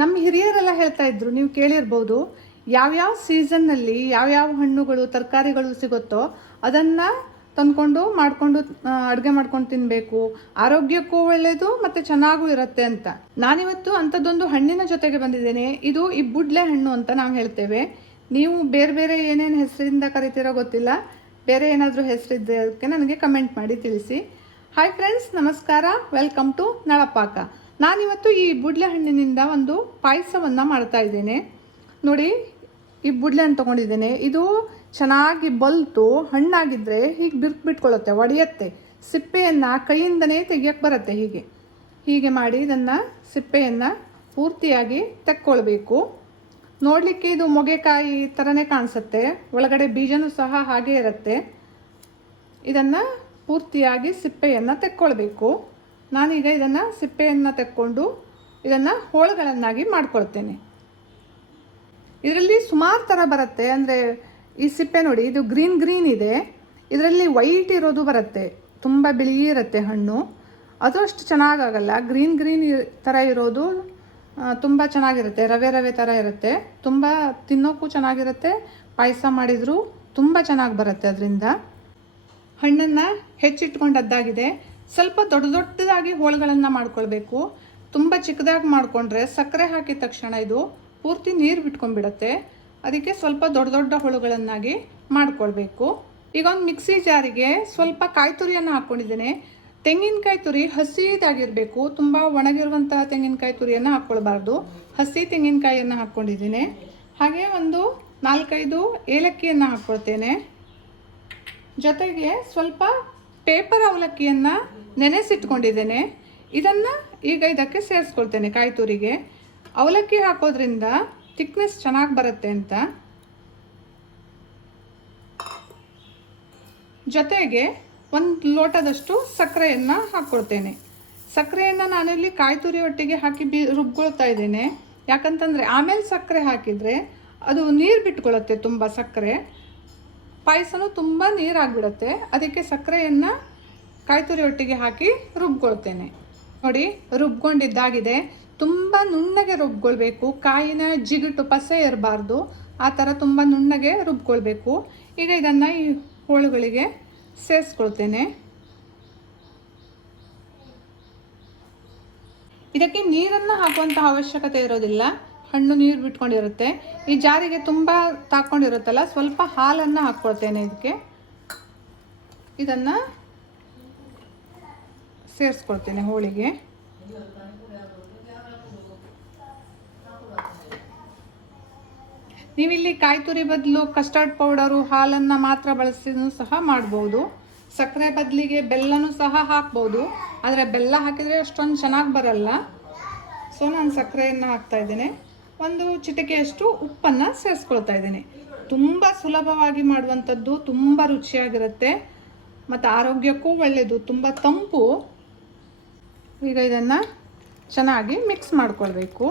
ನಮ್ಮ ಹಿರಿಯರೆಲ್ಲ ಹೇಳ್ತಾ ಇದ್ರು, ನೀವು ಕೇಳಿರ್ಬೋದು, ಯಾವ್ಯಾವ ಸೀಸನ್ನಲ್ಲಿ ಯಾವ್ಯಾವ ಹಣ್ಣುಗಳು, ತರಕಾರಿಗಳು ಸಿಗುತ್ತೋ ಅದನ್ನು ತಂದ್ಕೊಂಡು ಮಾಡಿಕೊಂಡು ಅಡುಗೆ ಮಾಡ್ಕೊಂಡು ತಿನ್ನಬೇಕು ಆರೋಗ್ಯಕ್ಕೂ ಒಳ್ಳೆಯದು ಮತ್ತು ಚೆನ್ನಾಗೂ ಇರುತ್ತೆ ಅಂತ. ನಾನಿವತ್ತು ಅಂಥದ್ದೊಂದು ಹಣ್ಣಿನ ಜೊತೆಗೆ ಬಂದಿದ್ದೇನೆ. ಇದು ಈ ಬುಡ್ಲೆ ಹಣ್ಣು ಅಂತ ನಾವು ಹೇಳ್ತೇವೆ. ನೀವು ಬೇರೆ ಬೇರೆ ಏನೇನು ಹೆಸರಿಂದ ಕರಿತೀರೋ ಗೊತ್ತಿಲ್ಲ. ಬೇರೆ ಏನಾದರೂ ಅದಕ್ಕೆ ನನಗೆ ಕಮೆಂಟ್ ಮಾಡಿ ತಿಳಿಸಿ. ಹಾಯ್ ಫ್ರೆಂಡ್ಸ್ ನಮಸ್ಕಾರ. Welcome to Nalapaka. ನಾನಿವತ್ತು ಈ ಬುಡ್ಲೆ ಹಣ್ಣಿನಿಂದ ಒಂದು ಪಾಯಸವನ್ನು ಮಾಡ್ತಾ ಇದ್ದೇನೆ. ನೋಡಿ, ಈ ಬುಡ್ಲೆ ಹಣ್ಣು ತೊಗೊಂಡಿದ್ದೇನೆ. ಇದು ಚೆನ್ನಾಗಿ ಬಲ್ತು ಹಣ್ಣಾಗಿದ್ದರೆ ಹೀಗೆ ಬಿರ್ಕ್ ಬಿಟ್ಕೊಳ್ಳುತ್ತೆ ಒಡೆಯುತ್ತೆ. ಸಿಪ್ಪೆಯನ್ನು ಕೈಯಿಂದನೇ ತೆಗಿಯೋಕ್ಕೆ ಬರುತ್ತೆ ಹೀಗೆ. ಹೀಗೆ ಮಾಡಿ ಇದನ್ನು ಸಿಪ್ಪೆಯನ್ನು ಪೂರ್ತಿಯಾಗಿ ತೆಕ್ಕೊಳ್ಬೇಕು. ನೋಡಲಿಕ್ಕೆ ಇದು ಮೊಗೆಕಾಯಿ ಥರನೇ ಕಾಣಿಸುತ್ತೆ. ಒಳಗಡೆ ಬೀಜನೂ ಸಹ ಹಾಗೇ ಇರುತ್ತೆ. ಇದನ್ನು ಪೂರ್ತಿಯಾಗಿ ಸಿಪ್ಪೆಯನ್ನು ತೆಕ್ಕೊಳ್ಬೇಕು. ನಾನೀಗ ಇದನ್ನು ಸಿಪ್ಪೆಯನ್ನು ತೆಕ್ಕೊಂಡು ಇದನ್ನು ಹೋಳುಗಳನ್ನಾಗಿ ಮಾಡ್ಕೊಳ್ತೇನೆ. ಇದರಲ್ಲಿ ಸುಮಾರು ಥರ ಬರುತ್ತೆ. ಅಂದರೆ ಈ ಸಿಪ್ಪೆ ನೋಡಿ, ಇದು ಗ್ರೀನ್ ಗ್ರೀನ್ ಇದೆ. ಇದರಲ್ಲಿ ವೈಟ್ ಇರೋದು ಬರುತ್ತೆ. ತುಂಬ ಬಿಳಿ ಇರುತ್ತೆ ಹಣ್ಣು. ಅದು ಅಷ್ಟು ಚೆನ್ನಾಗಾಗಲ್ಲ. ಗ್ರೀನ್ ಗ್ರೀನ್ ಥರ ಇರೋದು ತುಂಬ ಚೆನ್ನಾಗಿರುತ್ತೆ. ರವೆ ರವೆ ಥರ ಇರುತ್ತೆ. ತುಂಬ ತಿನ್ನೋಕ್ಕೂ ಚೆನ್ನಾಗಿರುತ್ತೆ. ಪಾಯಸ ಮಾಡಿದರೂ ತುಂಬ ಚೆನ್ನಾಗಿ ಬರುತ್ತೆ ಅದರಿಂದ. ಹಣ್ಣನ್ನು ಹೆಚ್ಚಿಟ್ಕೊಂಡದ್ದಾಗಿದೆ. ಸ್ವಲ್ಪ ದೊಡ್ಡ ದೊಡ್ಡದಾಗಿ ಹೋಳುಗಳನ್ನು ಮಾಡ್ಕೊಳ್ಬೇಕು. ತುಂಬ ಚಿಕ್ಕದಾಗಿ ಮಾಡಿಕೊಂಡ್ರೆ ಸಕ್ಕರೆ ಹಾಕಿದ ತಕ್ಷಣ ಇದು ಪೂರ್ತಿ ನೀರು ಬಿಟ್ಕೊಂಡ್ಬಿಡತ್ತೆ. ಅದಕ್ಕೆ ಸ್ವಲ್ಪ ದೊಡ್ಡ ದೊಡ್ಡ ಹೋಳುಗಳನ್ನಾಗಿ ಮಾಡಿಕೊಳ್ಬೇಕು. ಈಗ ಒಂದು ಮಿಕ್ಸಿ ಜಾರಿಗೆ ಸ್ವಲ್ಪ ಕಾಯಿ ತುರಿಯನ್ನು ಹಾಕ್ಕೊಂಡಿದ್ದೇನೆ ತೆಂಗಿನಕಾಯಿ ತುರಿ ಹಸಿದಾಗಿರಬೇಕು. ತುಂಬ ಒಣಗಿರುವಂತಹ ತೆಂಗಿನಕಾಯಿ ತುರಿಯನ್ನು ಹಾಕ್ಕೊಳ್ಬಾರ್ದು ಹಸಿ ತೆಂಗಿನಕಾಯಿಯನ್ನು ಹಾಕ್ಕೊಂಡಿದ್ದೀನಿ ಹಾಗೆ ಒಂದು ನಾಲ್ಕೈದು ಏಲಕ್ಕಿಯನ್ನು ಹಾಕ್ಕೊಳ್ತೇನೆ ಜೊತೆಗೆ ಸ್ವಲ್ಪ ಪೇಪರ್ ಅವಲಕ್ಕಿಯನ್ನು ನೆನೆಸಿಟ್ಕೊಂಡಿದ್ದೇನೆ. ಇದನ್ನು ಈಗ ಇದಕ್ಕೆ ಸೇರಿಸ್ಕೊಳ್ತೇನೆ ಕಾಯಿ ತುರಿಗೆ ಅವಲಕ್ಕಿ ಹಾಕೋದ್ರಿಂದ ಥಿಕ್ನೆಸ್ ಚೆನ್ನಾಗಿ ಬರುತ್ತೆ ಅಂತ. ಜೊತೆಗೆ ಒಂದು ಲೋಟದಷ್ಟು ಸಕ್ಕರೆಯನ್ನು ಹಾಕ್ಕೊಳ್ತೇನೆ. ಸಕ್ಕರೆಯನ್ನು ನಾನಿಲ್ಲಿ ಕಾಯಿ ತುರಿ ಒಟ್ಟಿಗೆ ಹಾಕಿ ಬಿ ರುಬ್ಕೊಳ್ತಾ ಇದ್ದೇನೆ. ಯಾಕಂತಂದರೆ ಆಮೇಲೆ ಸಕ್ಕರೆ ಹಾಕಿದರೆ ಅದು ನೀರು ಬಿಟ್ಕೊಳ್ಳುತ್ತೆ ತುಂಬ ಸಕ್ಕರೆ. ಪಾಯಸನೂ ತುಂಬ ನೀರಾಗಿಬಿಡುತ್ತೆ. ಅದಕ್ಕೆ ಸಕ್ಕರೆಯನ್ನು ಕಾಯ್ತುರಿ ಒಟ್ಟಿಗೆ ಹಾಕಿ ರುಬ್ಕೊಳ್ತೇನೆ. ನೋಡಿ, ರುಬ್ಕೊಂಡಿದ್ದಾಗಿದೆ. ತುಂಬ ನುಣ್ಣಗೆ ರುಬ್ಕೊಳ್ಬೇಕು. ಕಾಯಿನ ಜಿಗುಟು ಪಸೆ ಇರಬಾರ್ದು. ಆ ಥರ ತುಂಬ ನುಣ್ಣಗೆ ರುಬ್ಕೊಳ್ಬೇಕು. ಈಗ ಇದನ್ನು ಈ ಹೋಳುಗಳಿಗೆ ಸೇರಿಸ್ಕೊಳ್ತೇನೆ. ಇದಕ್ಕೆ ನೀರನ್ನು ಹಾಕುವಂಥ ಅವಶ್ಯಕತೆ ಇರೋದಿಲ್ಲ. ಹಣ್ಣು ನೀರು ಬಿಟ್ಕೊಂಡಿರುತ್ತೆ. ಈ ಜಾರಿಗೆ ತುಂಬ ತಾಕೊಂಡಿರುತ್ತಲ್ಲ ಸ್ವಲ್ಪ ಹಾಲನ್ನು ಹಾಕ್ಕೊಳ್ತೇನೆ ಇದಕ್ಕೆ. ಇದನ್ನು ಸೇರಿಸ್ಕೊಳ್ತೇನೆ ಹೋಳಿಗೆ. ನೀವಿಲ್ಲಿ ಕಾಯಿ ತುರಿ ಬದಲು ಕಸ್ಟರ್ಡ್ ಪೌಡರು, ಹಾಲನ್ನು ಮಾತ್ರ ಬಳಸಿನೂ ಸಹ ಮಾಡ್ಬೋದು. ಸಕ್ಕರೆ ಬದಲಿಗೆ ಬೆಲ್ಲನೂ ಸಹ ಹಾಕ್ಬೋದು. ಆದರೆ ಬೆಲ್ಲ ಹಾಕಿದರೆ ಅಷ್ಟೊಂದು ಚೆನ್ನಾಗಿ ಬರಲ್ಲ. ಸೊ, ನಾನು ಸಕ್ಕರೆಯನ್ನು ಹಾಕ್ತಾ ಇದ್ದೇನೆ. ಒಂದು ಚಿಟಿಕೆಯಷ್ಟು ಉಪ್ಪನ್ನು ಸೇರಿಸ್ಕೊಳ್ತಾ ಇದ್ದೀನಿ. ತುಂಬ ಸುಲಭವಾಗಿ ಮಾಡುವಂಥದ್ದು ತುಂಬ ರುಚಿಯಾಗಿರುತ್ತೆ. ಮತ್ತು ಆರೋಗ್ಯಕ್ಕೂ ಒಳ್ಳೆಯದು ತುಂಬ ತಂಪು. ಈಗ ಇದನ್ನು ಚೆನ್ನಾಗಿ ಮಿಕ್ಸ್ ಮಾಡ್ಕೊಳ್ಬೇಕು.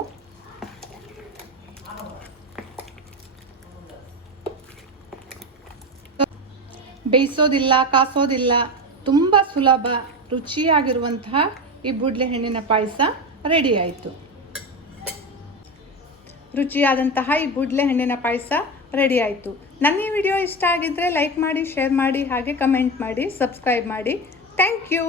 ಬೇಯಿಸೋದಿಲ್ಲ, ಕಾಸೋದಿಲ್ಲ. ತುಂಬ ಸುಲಭ, ರುಚಿಯಾಗಿರುವಂತಹ ಈ ಬುಡ್ಲೆ ಹಣ್ಣಿನ ಪಾಯಸ ರೆಡಿ ಆಯಿತು. ರುಚಿಯಾದಂತಹ ಈ ಬುಡ್ಲೆ ಹಣ್ಣಿನ ಪಾಯಸ ರೆಡಿ ಆಯಿತು. ನನ್ನ ಈ ವಿಡಿಯೋ ಇಷ್ಟ ಆಗಿದ್ದರೆ ಲೈಕ್ ಮಾಡಿ ಶೇರ್ ಮಾಡಿ, ಹಾಗೆ ಕಮೆಂಟ್ ಮಾಡಿ ಸಬ್ಸ್ಕ್ರೈಬ್ ಮಾಡಿ. Thank you